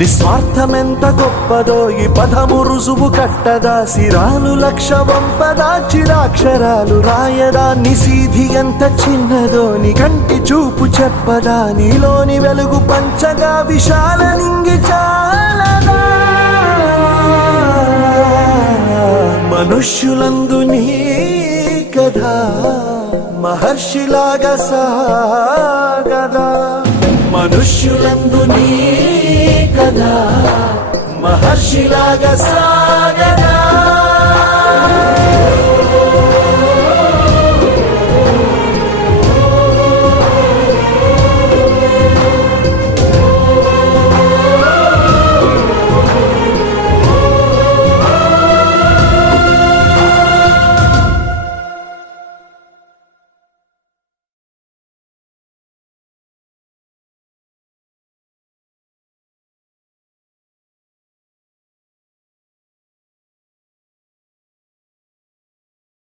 నిస్వార్థమెంత గొప్పదో ఈ పదము రుజువు కట్టదా, సిరాలు లక్ష వంపదా చిరాక్షరాలు రాయదా, నిసీధి ఎంత చిన్నదో నీ కంటి చూపు చెప్పదా, నీలోని వెలుగు పంచగా విశాల నింగి చాలదా. మనుష్యులందు నీ కథ మహర్షిలాగా సాగదా, మనుష్యులందు నీ కథ మహర్షిలాగా సాగదా.